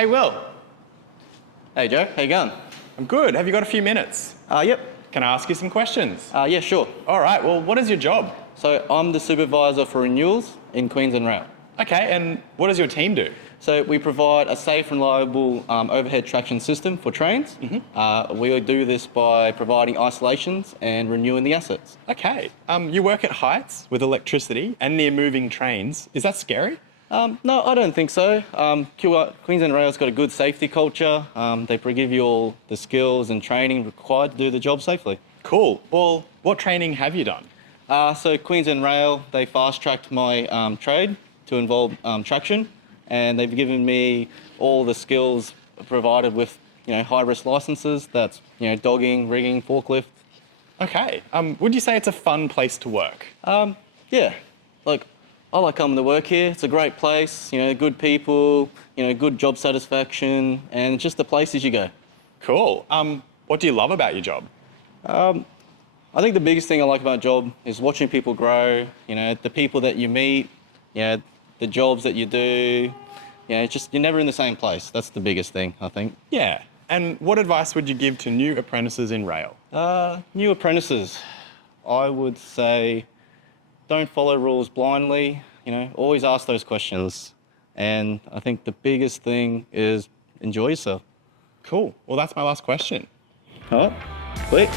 Hey, Will. Hey Joe, how you going? I'm good. Have you got a few minutes? Yep. Can I ask you some questions? Yeah, sure. All right. Well, what is your job? So I'm the supervisor for renewals in Queensland Rail. Okay, and what does your team do? So we provide a safe and reliable overhead traction system for trains. We do this by providing isolations and renewing the assets. Okay. You work at heights with electricity and near moving trains. Is that scary? No, I don't think so. Queensland Rail's got a good safety culture. They give you all the skills and training required to do the job safely. Cool. Well, what training have you done? So Queensland Rail, they fast-tracked my trade to involve traction, and they've given me all the skills provided with, high-risk licenses. That's, dogging, rigging, forklift. Okay. Would you say it's a fun place to work? Yeah. I like coming to work here. It's a great place, good people, good job satisfaction, and just the places you go. Cool. What do you love about your job? I think the biggest thing I like about my job is watching people grow, the people that you meet, the jobs that you do. You're never in the same place. That's the biggest thing, I think. Yeah. And what advice would you give to new apprentices in rail? New apprentices, I would say don't follow rules blindly, always ask those questions. And I think the biggest thing is enjoy yourself. Cool. Well, that's my last question. All right, quick.